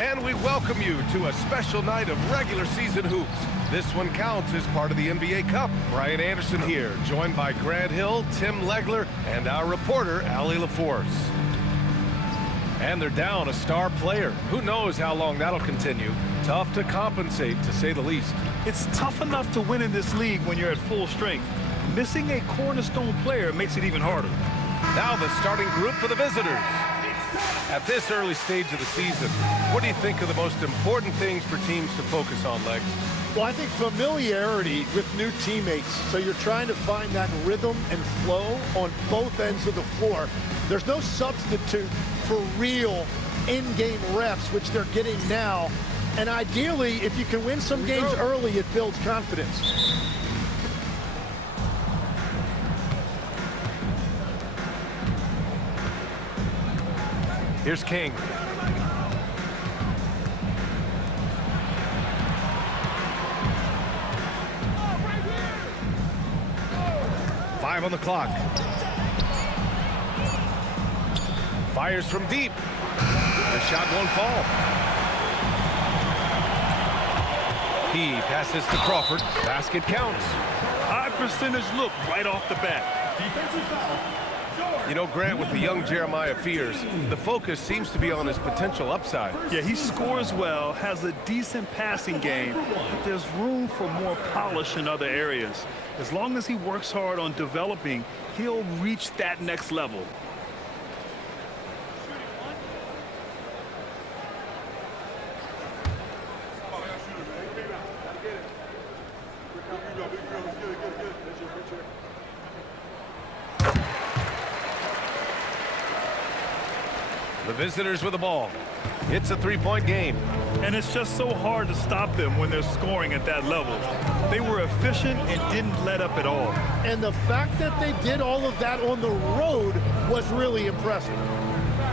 And we welcome you to a special night of regular season hoops. This one counts as part of the NBA Cup. Brian Anderson here, joined by Grant Hill, Tim Legler, and our reporter, Allie LaForce. And they're down a star player. Who knows how long that'll continue. Tough to compensate, to say the least. It's tough enough to win in this league when you're at full strength. Missing a cornerstone player makes it even harder. Now the starting group for the visitors. At this early stage of the season, what do you think are the most important things for teams to focus on, Legs? Well, I think familiarity with new teammates. So you're trying to find that rhythm and flow on both ends of the floor. There's no substitute for real in-game reps, which they're getting now. And ideally, if you can win some games early, it builds confidence. Here's King. Five on the clock. Fires from deep. The shot won't fall. He passes to Crawford. Basket counts. High percentage look right off the bat. Defensive foul. You know, Grant, with the young Jeremiah Fears, the focus seems to be on his potential upside. Yeah, he scores well, has a decent passing game, but there's room for more polish in other areas. As long as he works hard on developing, he'll reach that next level. The visitors with the ball. It's a three-point game. And it's just so hard to stop them when they're scoring at that level. They were efficient and didn't let up at all. And the fact that they did all of that on the road was really impressive.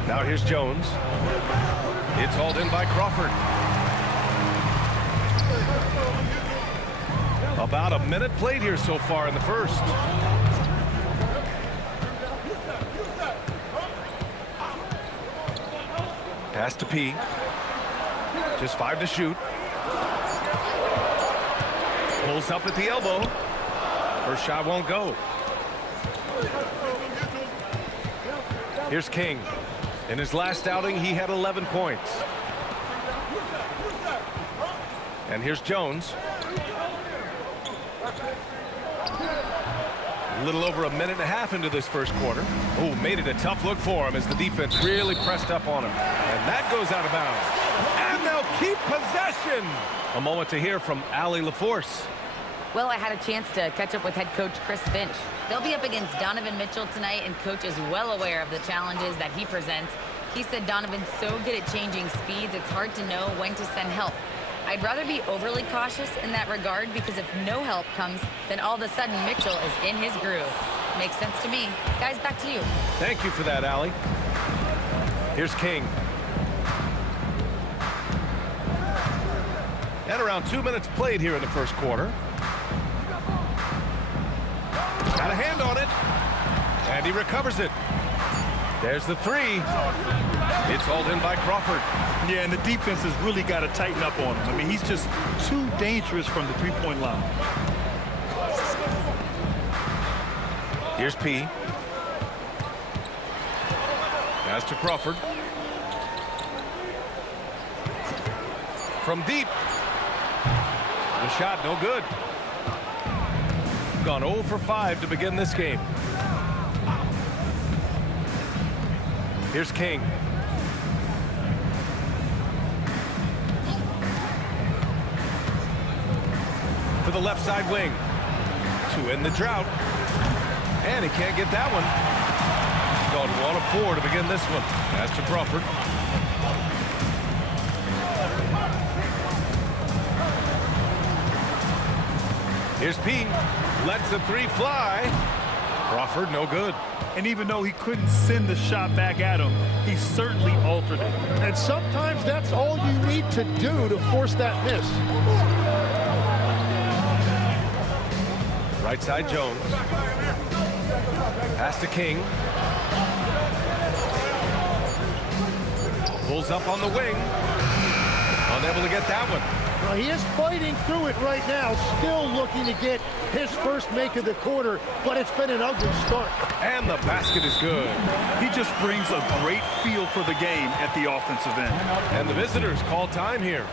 Now here's Jones. It's hauled in by Crawford. About a minute played here so far in the first. Pass to P. Just 5 to shoot. Pulls up at the elbow. First shot won't go. Here's King. In his last outing, he had 11 points. And here's Jones. A little over a minute and a half into this first quarter. Oh, made it a tough look for him as the defense really pressed up on him. And that goes out of bounds. And they'll keep possession. A moment to hear from Allie LaForce. Well, I had a chance to catch up with head coach Chris Finch. They'll be up against Donovan Mitchell tonight, and coach is well aware of the challenges that he presents. He said Donovan's so good at changing speeds, it's hard to know when to send help. I'd rather be overly cautious in that regard because if no help comes, then all of a sudden Mitchell is in his groove. Makes sense to me. Guys, back to you. Thank you for that, Allie. Here's King. And around 2 minutes played here in the first quarter. Got a hand on it. And he recovers it. There's the three. It's hauled in by Crawford. Yeah, and the defense has really got to tighten up on him. I mean, he's just too dangerous from the three-point line. Here's P. Pass to Crawford. From deep. The shot no good. Gone 0 for 5 to begin this game. Here's King. To the left side wing. To end the drought. And he can't get that one. Gone 1 of 4 to begin this one. Pass to Crawford. Here's P. Lets the three fly. Crawford, no good. And even though he couldn't send the shot back at him, he certainly altered it. And sometimes that's all you need to do to force that miss. Right side Jones. Pass to King. Pulls up on the wing. Unable to get that one. Well, he is fighting through it right now, still looking to get his first make of the quarter, but it's been an ugly start. And the basket is good. He just brings a great feel for the game at the offensive end. And the visitors call time here.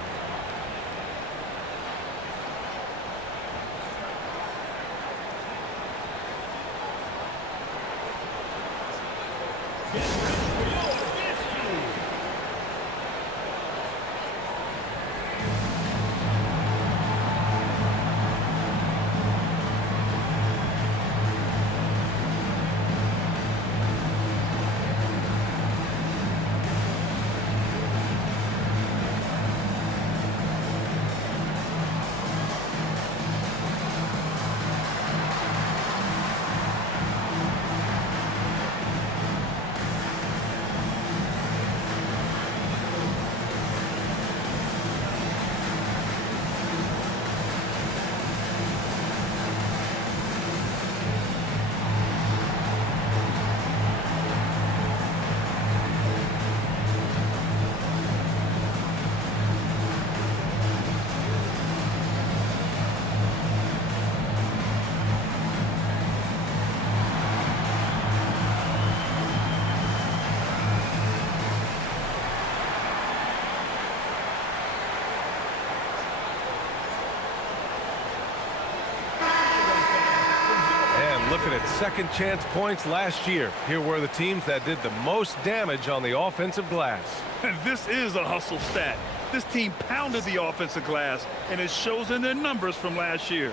Looking at second chance points last year. Here were the teams that did the most damage on the offensive glass. And this is a hustle stat. This team pounded the offensive glass, and it shows in their numbers from last year.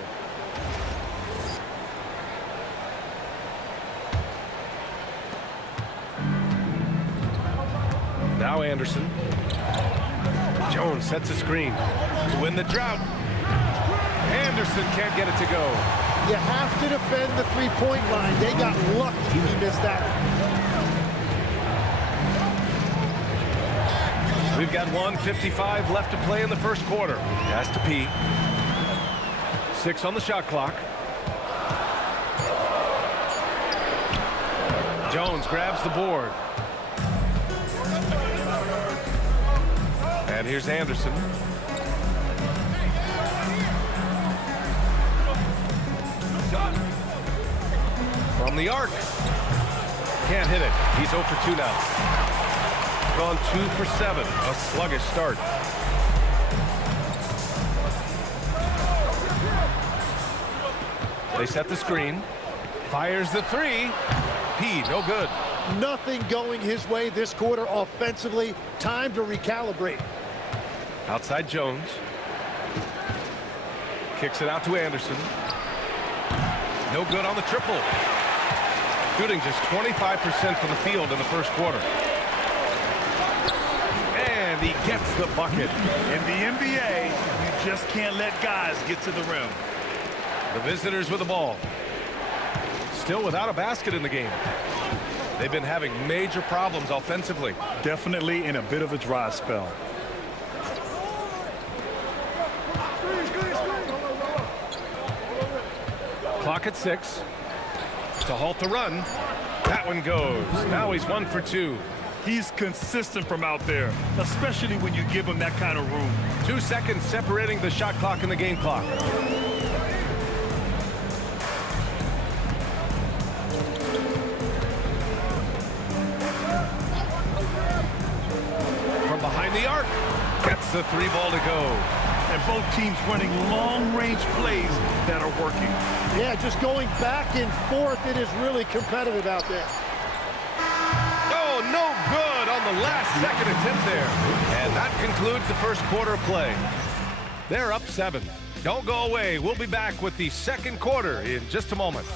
Now Anderson. Jones sets a screen to win the drought. Anderson can't get it to go. You have to defend the three-point line. They got lucky he missed that. We've got 1:55 left to play in the first quarter. Pass to P. 6 on the shot clock. Jones grabs the board. And here's Anderson. From the arc. Can't hit it. He's 0 for 2 now. Gone 2 for 7. A sluggish start. They set the screen. Fires the three. P, no good. Nothing going his way this quarter offensively. Time to recalibrate. Outside Jones. Kicks it out to Anderson. No good on the triple. Shooting just 25% from the field in the first quarter. And he gets the bucket. In the NBA, you just can't let guys get to the rim. The visitors with the ball. Still without a basket in the game. They've been having major problems offensively. Definitely in a bit of a dry spell. Clock at 6. To halt the run. That one goes. Now he's 1 for 2. He's consistent from out there, especially when you give him that kind of room. 2 seconds separating the shot clock and the game clock. From behind the arc. Gets the 3 ball to go. And both teams running long-range plays that are working. Yeah, just going back and forth. It is really competitive out there. Oh, no good on the last second attempt there. And that concludes the first quarter of play. They're up 7. Don't go away. We'll be back with the second quarter in just a moment.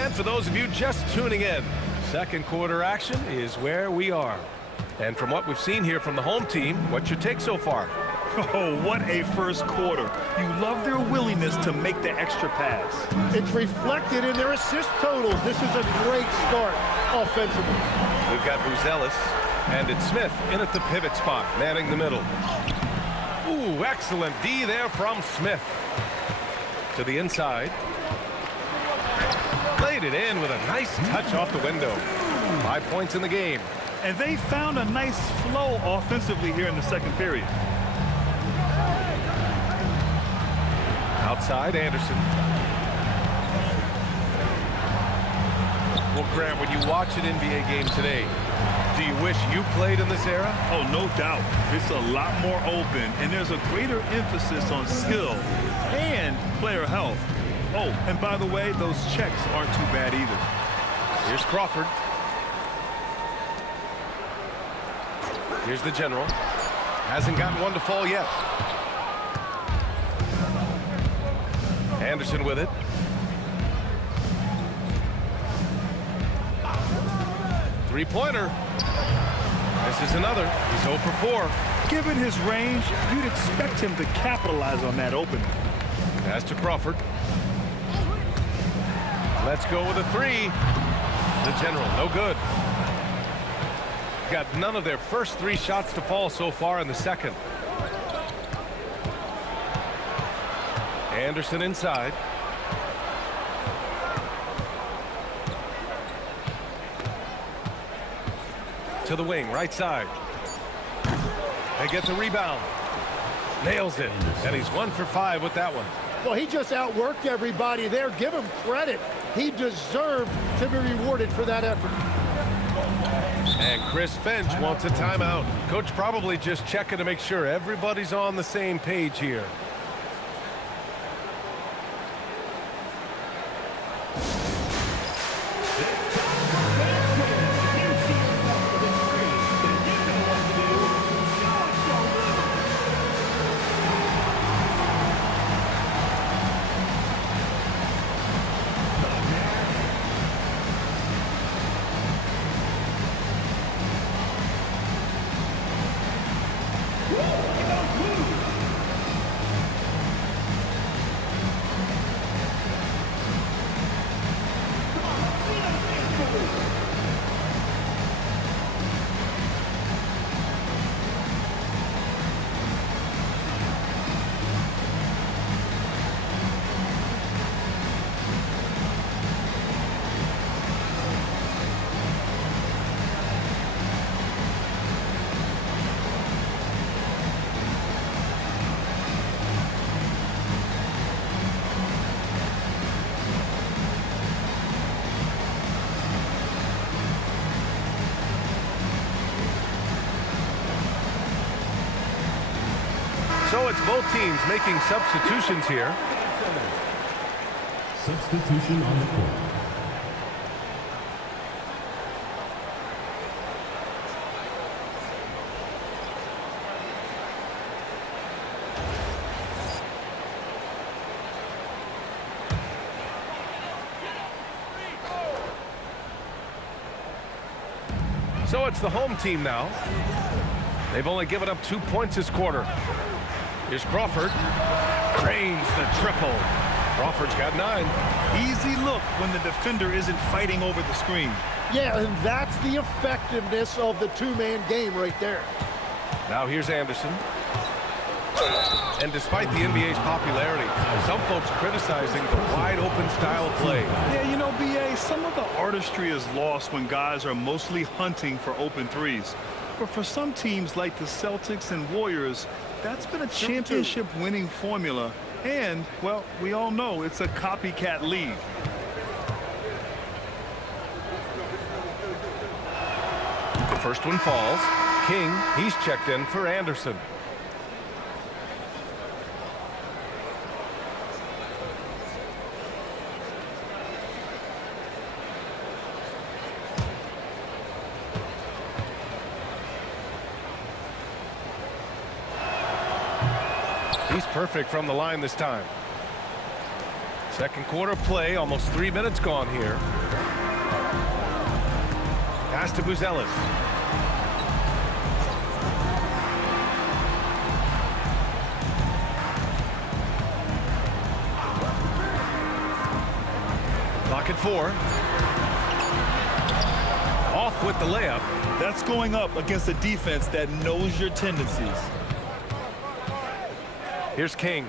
And for those of you just tuning in, second quarter action is where we are. And from what we've seen here from the home team, what's your take so far? Oh, what a first quarter. You love their willingness to make the extra pass. It's reflected in their assist totals. This is a great start offensively. We've got Buzelis. And it's Smith in at the pivot spot, manning the middle. Ooh, excellent D there from Smith. To the inside. Laid it in with a nice touch off the window. 5 points in the game. And they found a nice flow offensively here in the second period. Outside, Anderson. Well, Grant, when you watch an NBA game today, do you wish you played in this era? Oh, no doubt. It's a lot more open, and there's a greater emphasis on skill and player health. Oh, and by the way, those checks aren't too bad either. Here's Crawford. Here's the general. Hasn't gotten one to fall yet. Anderson with it. Three-pointer. This is another. He's 0 for 4. Given his range, you'd expect him to capitalize on that opening. Pass to Crawford. Let's go with a three. The general, no good. Got none of their first 3 shots to fall so far in the second. Anderson inside. To the wing, right side. They get the rebound. Nails it. And he's 1 for 5 with that one. Well, he just outworked everybody there. Give him credit. He deserved to be rewarded for that effort. And Chris Finch wants a timeout. Coach probably just checking to make sure everybody's on the same page here. So it's both teams making substitutions here. Substitution on the court. So it's the home team now. They've only given up 2 points this quarter. Here's Crawford. Cranes the triple. Crawford's got 9. Easy look when the defender isn't fighting over the screen. Yeah, and that's the effectiveness of the two-man game right there. Now here's Anderson. And despite the NBA's popularity, some folks criticizing the wide-open style of play. Yeah, you know, BA, some of the artistry is lost when guys are mostly hunting for open threes. But for some teams like the Celtics and Warriors, that's been a championship-winning formula. And, well, we all know it's a copycat league. The first one falls. King, he's checked in for Anderson. He's perfect from the line this time. Second quarter play, almost 3 minutes gone here. Pass to Buzelis. Clock at 4. Off with the layup. That's going up against a defense that knows your tendencies. Here's King.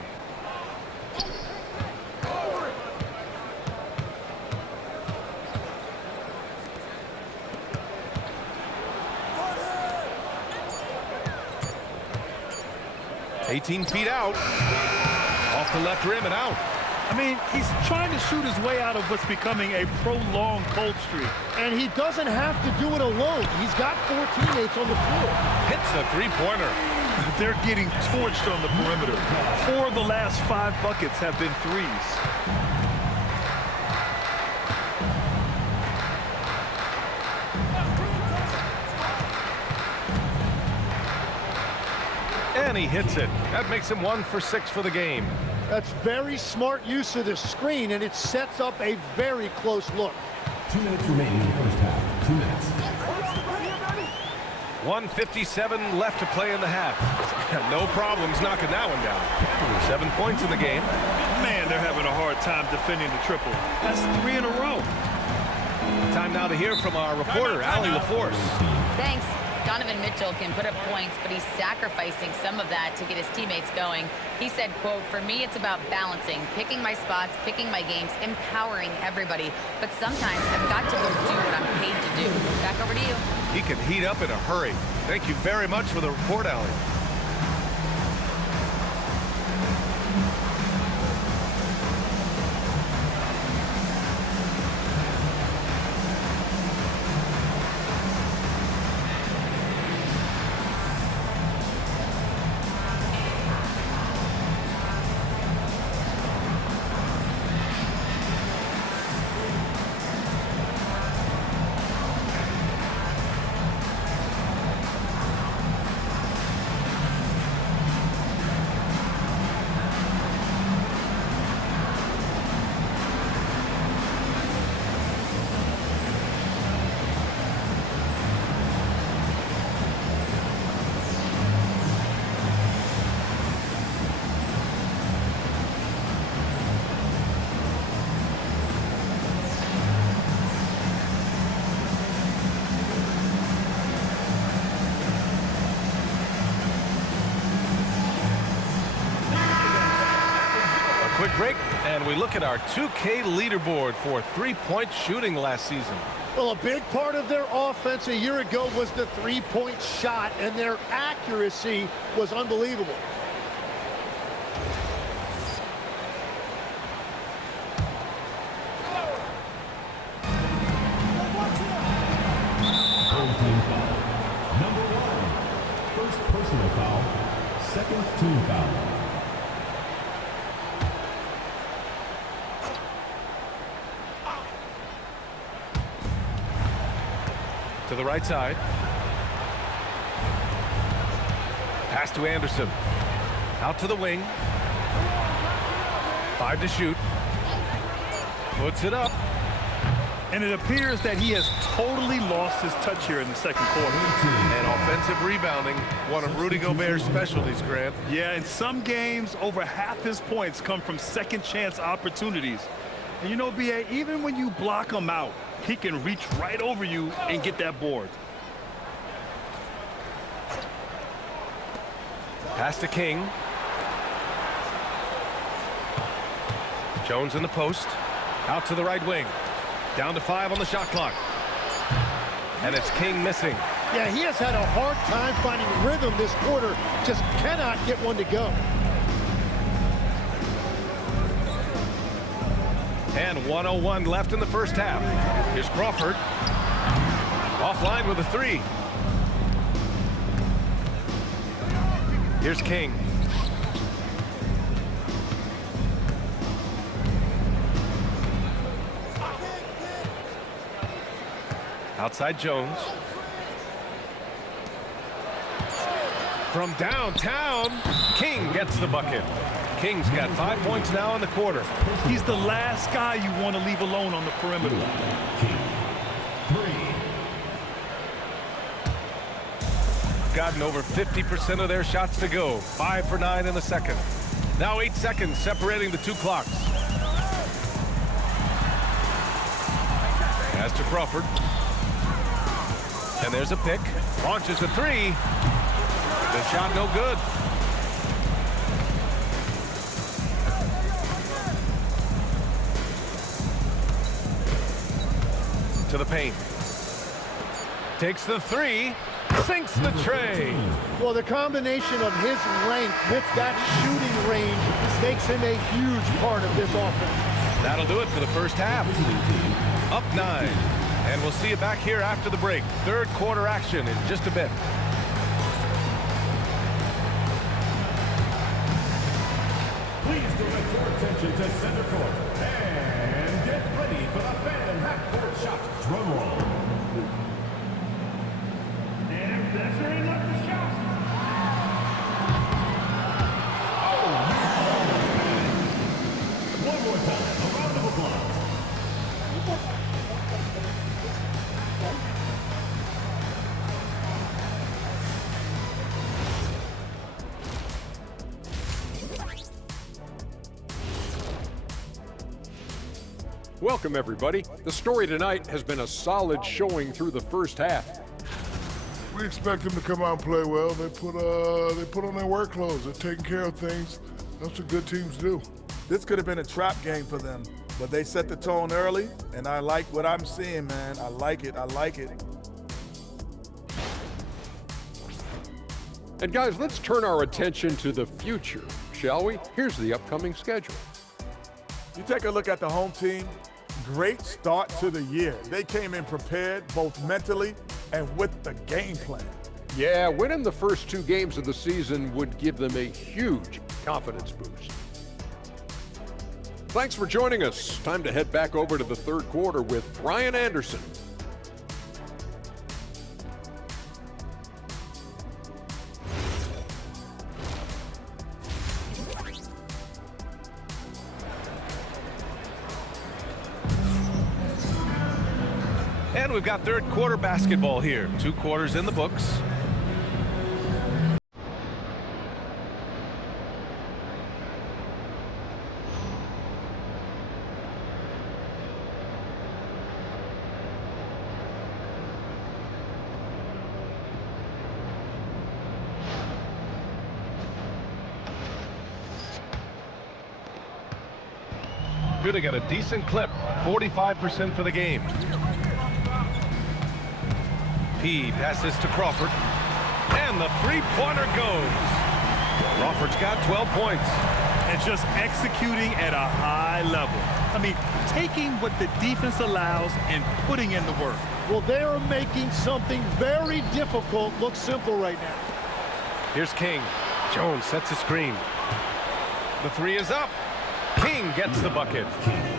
"18 feet out. Off the left rim and out." I mean, he's trying to shoot his way out of what's becoming a prolonged cold streak. And he doesn't have to do it alone. He's got 4 teammates on the floor. Hits a three-pointer. They're getting torched on the perimeter. 4 of the last 5 buckets have been threes. And he hits it. That makes him 1 for 6 for the game. That's very smart use of the screen, and it sets up a very close look. 2 minutes remaining in the first half. 2 minutes. 1:57 left to play in the half. No problems knocking that one down. 7 points in the game. Man, they're having a hard time defending the triple. That's 3 in a row. Time now to hear from our reporter, Allie LaForce. Thanks. Donovan Mitchell can put up points, but he's sacrificing some of that to get his teammates going. He said, quote, "For me, it's about balancing, picking my spots, picking my games, empowering everybody. But sometimes I've got to go do what I'm paid to do." Back over to you. He can heat up in a hurry. Thank you very much for the report, Allie. Quick break, and we look at our 2K leaderboard for three-point shooting last season. Well, a big part of their offense a year ago was the three-point shot, and their accuracy was unbelievable. Team foul. Number 1. First personal foul. Second team foul. To the right side. Pass to Anderson. Out to the wing. 5 to shoot. Puts it up. And it appears that he has totally lost his touch here in the second quarter. And offensive rebounding, one of Rudy Gobert's specialties, Grant. Yeah, in some games, over half his points come from second chance opportunities. And you know, B.A., even when you block him out, he can reach right over you and get that board. Pass to King. Jones in the post. Out to the right wing. Down to 5 on the shot clock. And it's King missing. Yeah, he has had a hard time finding rhythm this quarter. Just cannot get one to go. And 1:01 left in the first half. Here's Crawford. Offline with a 3. Here's King. Outside Jones. From downtown, King gets the bucket. King's got 5 points now in the quarter. He's the last guy you want to leave alone on the perimeter. King. 3. Gotten over 50% of their shots to go. 5 for 9 in the second. Now 8 seconds separating the two clocks. Pass to Crawford. And there's a pick. Launches a three. The shot no good. To the paint. Takes the three. Sinks the tray. Well, the combination of his length with that shooting range makes him a huge part of this offense. That'll do it for the first half. Up 9. And we'll see you back here after the break. Third quarter action in just a bit. Please direct your attention to center court. And get ready for the fan half-court shot. Drum roll. And that's very much the shot. One more time. A round of applause. Welcome, everybody. The story tonight has been a solid showing through the first half. We expect them to come out and play well. They put on their work clothes. They're taking care of things. That's what good teams do. This could have been a trap game for them, but they set the tone early, and I like what I'm seeing, man. I like it. I like it. And guys, let's turn our attention to the future, shall we? Here's the upcoming schedule. You take a look at the home team. Great start to the year. They came in prepared both mentally and with the game plan. Yeah, winning the first 2 games of the season would give them a huge confidence boost. Thanks for joining us. Time to head back over to the third quarter with Brian Anderson. And we've got third quarter basketball here. 2 quarters in the books. Shooting at a decent clip, 45% for the game. P passes to Crawford, and the three-pointer goes. Crawford's got 12 points. And just executing at a high level. I mean, taking what the defense allows and putting in the work. Well, they are making something very difficult look simple right now. Here's King. Jones sets a screen. The three is up. King gets the bucket.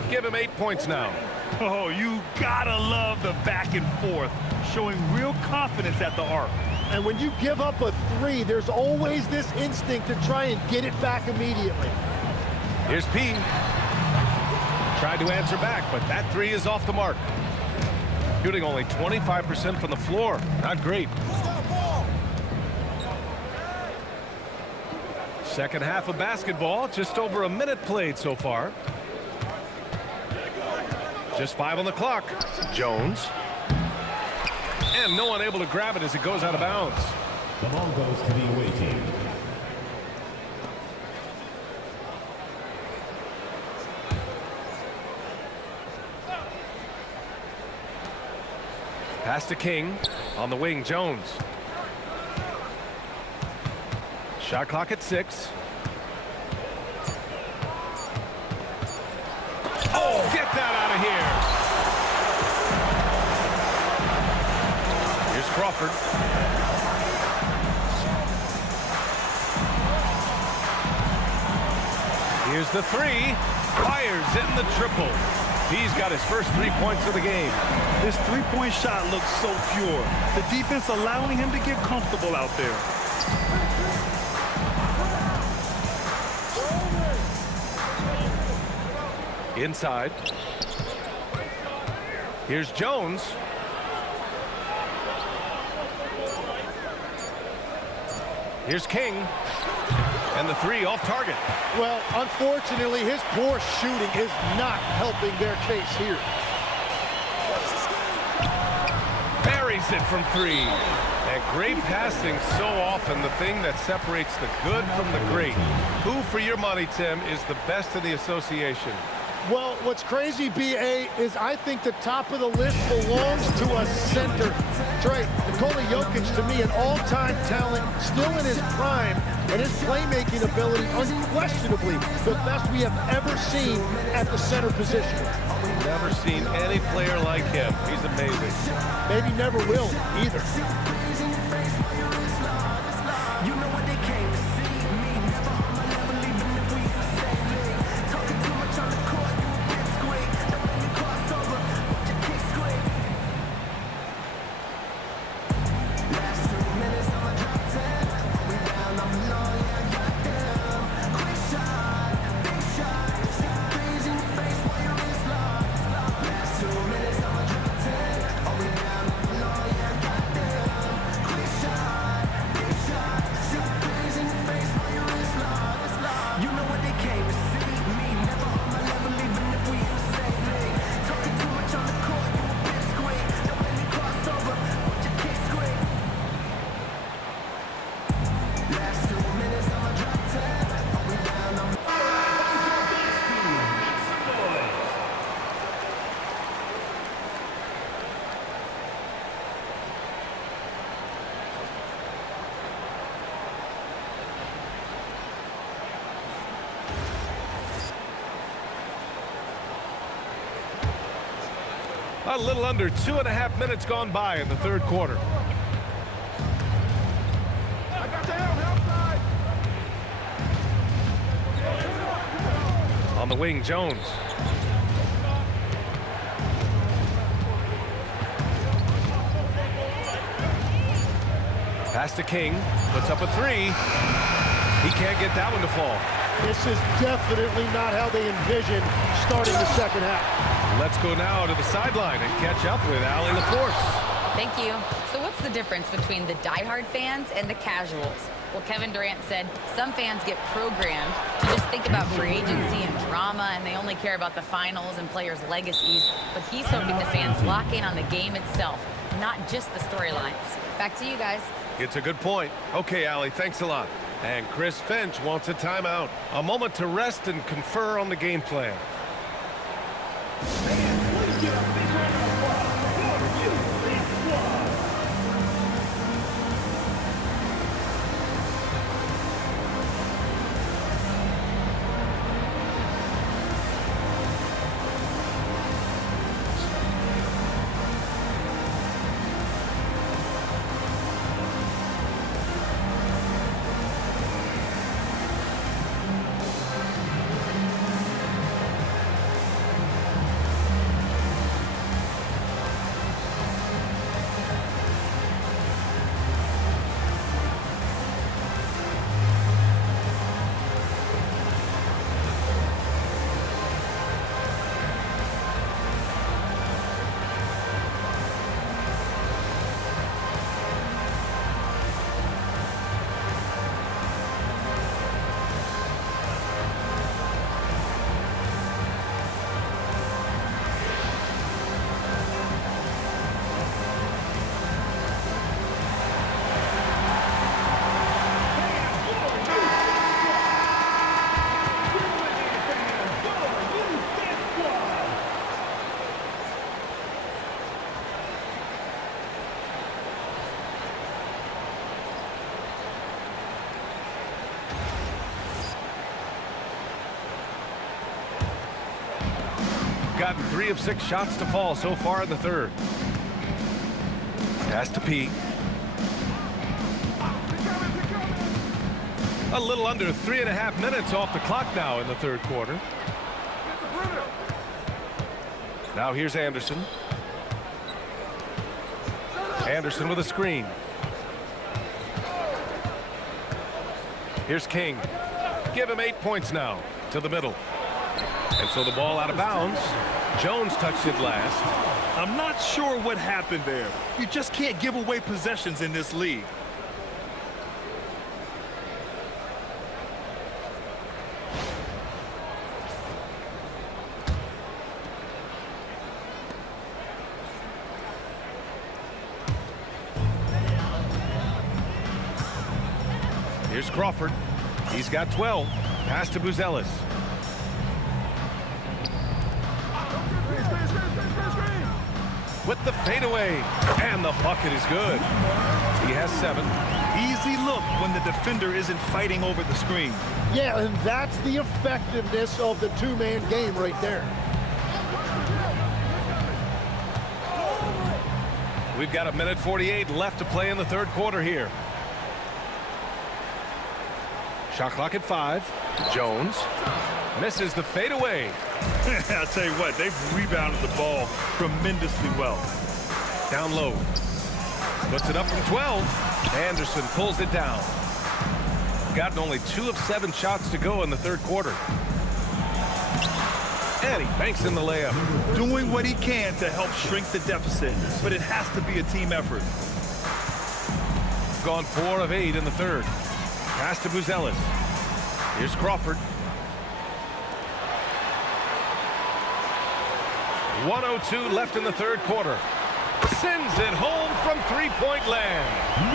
Give him 8 points now. Oh, you gotta love the back and forth, showing real confidence at the arc. And when you give up a 3, there's always this instinct to try and get it back immediately. Here's P. Tried to answer back, but that 3 is off the mark. Shooting only 25% from the floor. Not great. Second half of basketball, just over a minute played so far. Just 5 on the clock. Jones. And no one able to grab it as it goes out of bounds. The ball goes to the away team. Pass to King. On the wing, Jones. Shot clock at 6. Oh, get that out of here. Here's Crawford. Here's the 3. Fires in the triple. He's got his first 3 points of the game. This three-point shot looks so pure. The defense allowing him to get comfortable out there. Inside. Here's Jones. Here's King. And the 3 off target. Well, unfortunately, his poor shooting is not helping their case here. Buries buries it from 3. And great passing, so often the thing that separates the good from the great. Who, for your money, Tim, is the best in the association? Well, what's crazy, B.A., is I think the top of the list belongs to a center. Trey, Nikola Jokic, to me, an all-time talent, still in his prime, and his playmaking ability, unquestionably the best we have ever seen at the center position. Never seen any player like him. He's amazing. Maybe never will, either. A little under 2.5 minutes gone by in the third quarter. On the wing, Jones. Pass to King. Puts up a 3. He can't get that one to fall. This is definitely not how they envisioned starting the second half. Let's go now to the sideline and catch up with Allie LaForce. Thank you. So what's the difference between the diehard fans and the casuals? Well, Kevin Durant said some fans get programmed to just think about free agency and drama, and they only care about the finals and players' legacies. But he's hoping the fans lock in on the game itself, not just the storylines. Back to you guys. It's a good point. Okay, Allie, thanks a lot. And Chris Finch wants a timeout. A moment to rest and confer on the game plan. Gotten 3 of 6 shots to fall so far in the third. Pass to P. A little under 3.5 minutes off the clock now in the third quarter. Now here's Anderson. Anderson with a screen. Here's King. Give him 8 points now to the middle. And so the ball out of bounds. Jones touched it last. I'm not sure what happened there. You just can't give away possessions in this league. Here's Crawford. He's got 12. Pass to Buzelis. With the fadeaway. And the bucket is good. He has 7. Easy look when the defender isn't fighting over the screen. Yeah, and that's the effectiveness of the two-man game right there. We've got 1:48 left to play in the third quarter here. Shot clock at 5. Jones misses the fadeaway. I'll tell you what, they've rebounded the ball tremendously well. Down low. Puts it up from 12. Anderson pulls it down. Gotten only 2 of 7 shots to go in the third quarter. And he banks in the layup. Doing what he can to help shrink the deficit, but it has to be a team effort. Gone 4 of 8 in the third. Pass to Buzelis. Here's Crawford. 1:02 left in the third quarter. Sends it home from three-point land.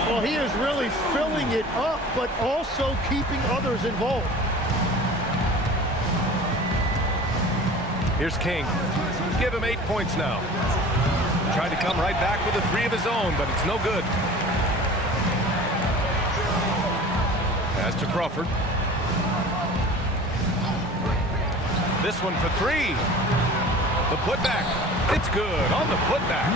Well, he is really filling it up, but also keeping others involved. Here's King. Give him 8 points now. Tried to come right back with a 3 of his own, but it's no good. Pass to Crawford. This one for 3. The putback. It's good on the putback.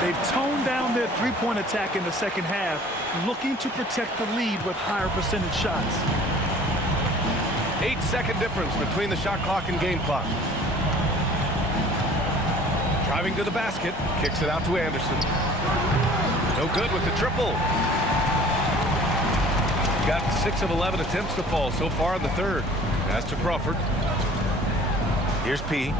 They've toned down their three-point attack in the second half, looking to protect the lead with higher percentage shots. 8-second difference between the shot clock and game clock. Driving to the basket, kicks it out to Anderson. No good with the triple. Got 6 of 11 attempts to fall so far in the third. Pass to Crawford. Here's P.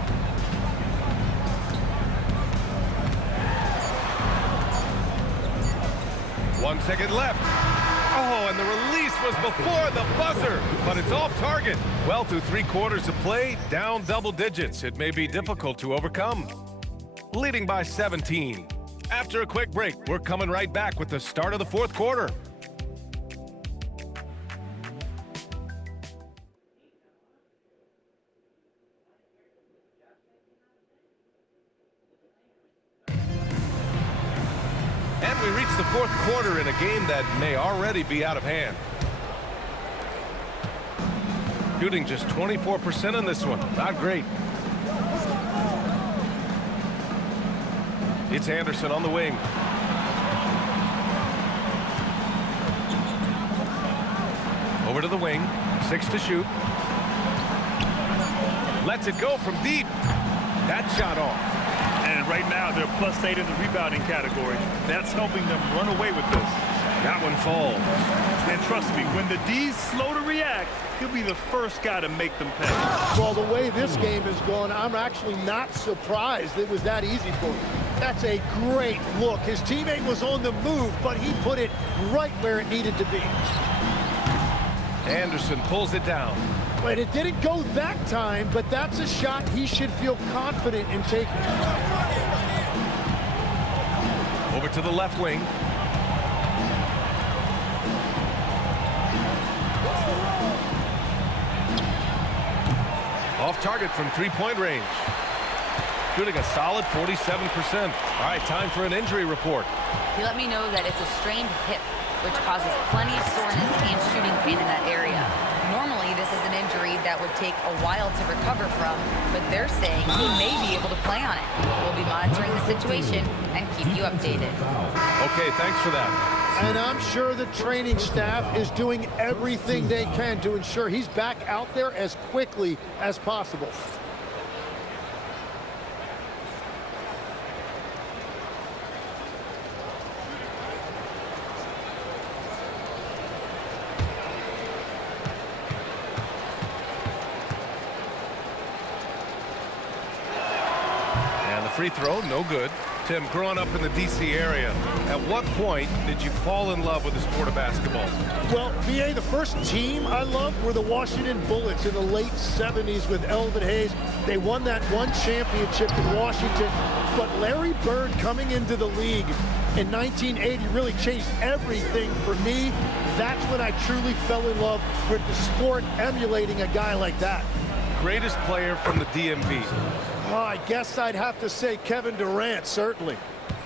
One second left. Oh, and the release was before the buzzer, but it's off target. Well, through 3 quarters of play, down double digits. It may be difficult to overcome. Leading by 17. After a quick break, we're coming right back with the start of the fourth quarter. And we reach the fourth quarter in a game that may already be out of hand. Shooting just 24% in this one. Not great. It's Anderson on the wing. Over to the wing. 6 to shoot. Lets it go from deep. That shot off. And right now, they're +8 in the rebounding category. That's helping them run away with this. That one falls. And trust me, when the D's slow to react, he'll be the first guy to make them pay. Well, the way this game is going, I'm actually not surprised it was that easy for him. That's a great look. His teammate was on the move, but he put it right where it needed to be. Anderson pulls it down. And it didn't go that time, but that's a shot he should feel confident in taking. Over to the left wing. Off target from three-point range. Shooting a solid 47%. All right, time for an injury report. He let me know that it's a strained hip, which causes plenty of soreness and shooting pain in that area. Normally, this is an injury that would take a while to recover from, but they're saying he may be able to play on it. We'll be monitoring the situation and keep you updated. Okay, thanks for that. And I'm sure the training staff is doing everything they can to ensure he's back out there as quickly as possible. Free throw, no good. Tim, growing up in the D.C. area, at what point did you fall in love with the sport of basketball? Well, BA, the first team I loved were the Washington Bullets in the late 70s with Elvin Hayes. They won that one championship in Washington. But Larry Bird coming into the league in 1980 really changed everything for me. That's when I truly fell in love with the sport, emulating a guy like that. Greatest player from the DMV. Oh, I guess I'd have to say Kevin Durant, certainly.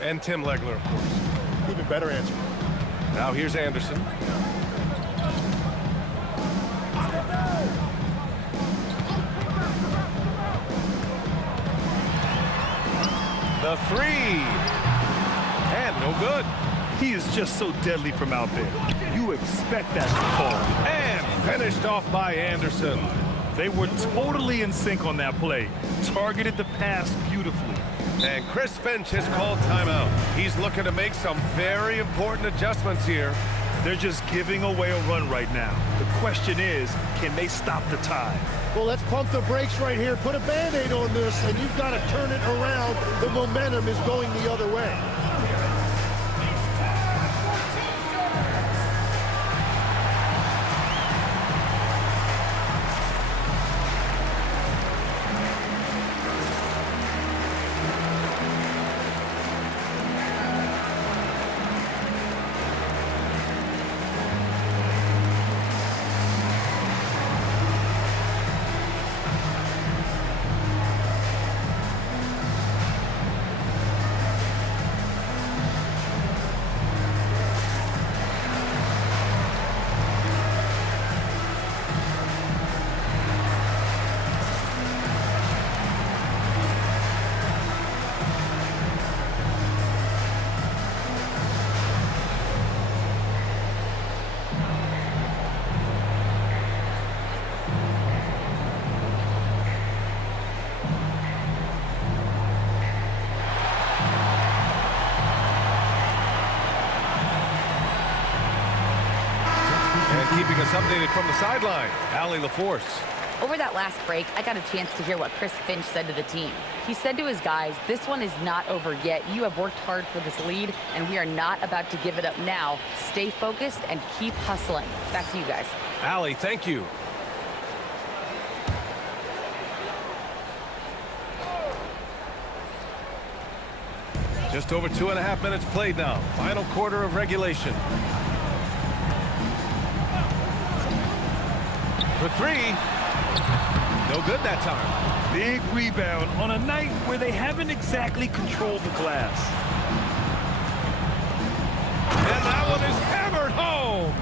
And Tim Legler, of course. Even better answer. Now here's Anderson. The three. And no good. He is just so deadly from out there. You expect that to fall. And finished off by Anderson. They were totally in sync on that play. Targeted the pass beautifully. And Chris Finch has called timeout. He's looking to make some very important adjustments here. They're just giving away a run right now. The question is, can they stop the tide? Well, let's pump the brakes right here. Put a Band-Aid on this, and you've got to turn it around. The momentum is going the other way. Keeping us updated from the sideline, Allie LaForce. Over that last break, I got a chance to hear what Chris Finch said to the team. He said to his guys, this one is not over yet. You have worked hard for this lead, and we are not about to give it up now. Stay focused and keep hustling. Back to you guys. Allie, thank you. Just over 2.5 minutes played now. Final quarter of regulation. For three. No good that time. Big rebound on a night where they haven't exactly controlled the glass. And that one is hammered home.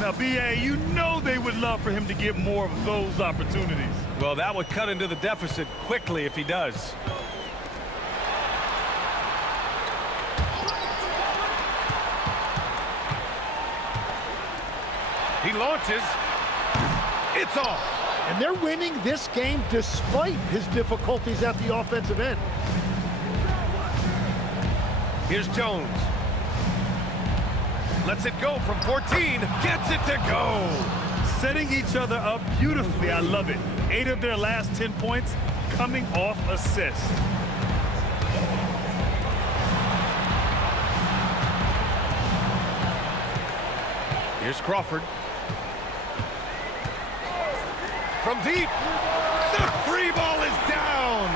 Now, B.A., you know they would love for him to get more of those opportunities. Well, that would cut into the deficit quickly if he does. He launches. It's off. And they're winning this game despite his difficulties at the offensive end. Here's Jones. Lets it go from 14. Gets it to go. Setting each other up beautifully. I love it. 8 of their last 10 points coming off assists. Here's Crawford. From deep, the free ball is down.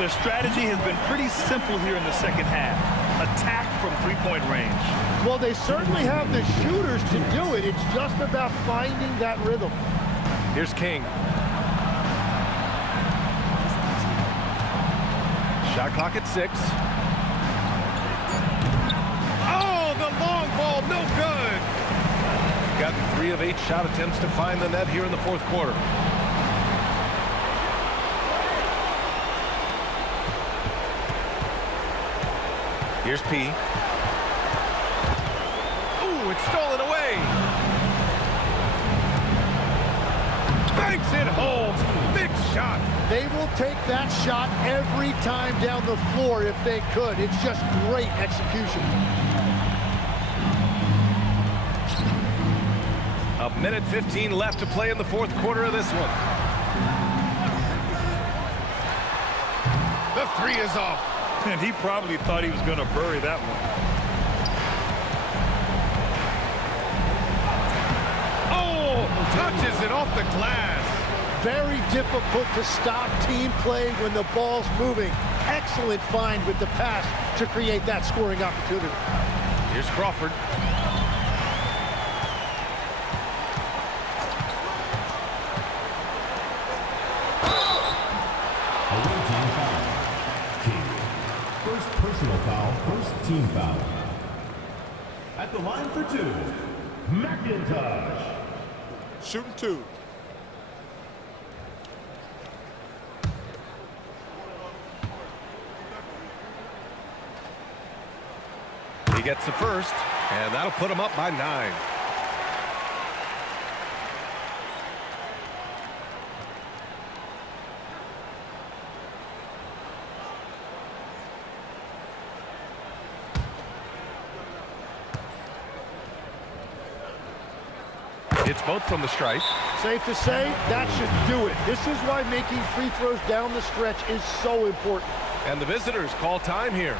The strategy has been pretty simple here in the second half. Attack from three-point range. Well, they certainly have the shooters to do it. It's just about finding that rhythm. Here's King. Shot clock at 6. Oh, the long ball, no good. Gotten 3 of 8 shot attempts to find the net here in the fourth quarter. Here's P. Ooh, it's stolen away. Banks it home. Big shot. They will take that shot every time down the floor if they could. It's just great execution. A minute 15 left to play in the fourth quarter of this one. The three is off. And he probably thought he was going to bury that one. Oh, touches it off the glass. Very difficult to stop team play when the ball's moving. Excellent find with the pass to create that scoring opportunity. Here's Crawford. Away team foul. King. First personal foul, first team foul. At the line for two, McIntosh. Shooting two. He gets the first, and that'll put him up by 9. It's both from the stripe. Safe to say, that should do it. This is why making free throws down the stretch is so important. And the visitors call time here.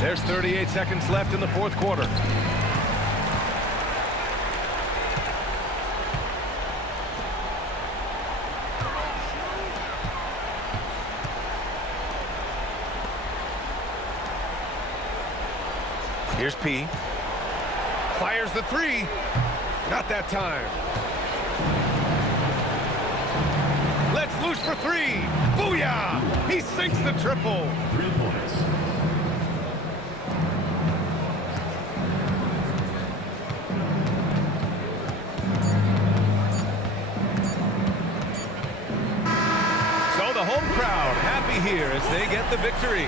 There's 38 seconds left in the fourth quarter. Here's P. Fires the three. Not that time. Let's loose for three. Booyah! He sinks the triple. 3 points. So the home crowd happy here as they get the victory.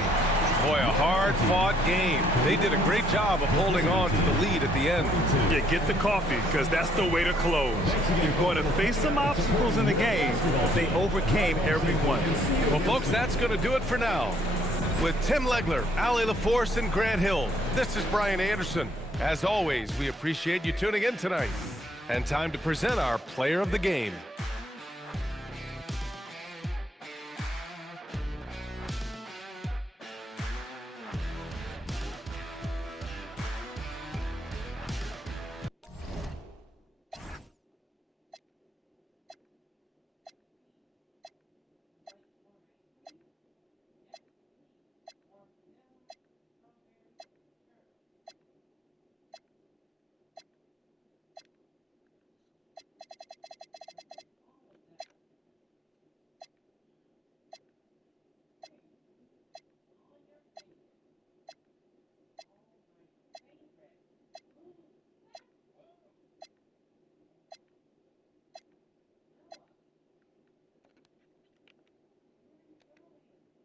Boy, a hard-fought game. They did a great job of holding on to the lead at the end. Yeah, get the coffee, because that's the way to close. You're going to face some obstacles in the game, but they overcame every one. Well, folks, that's going to do it for now. With Tim Legler, Ali LaForce, and Grant Hill, this is Brian Anderson. As always, we appreciate you tuning in tonight. And time to present our player of the game.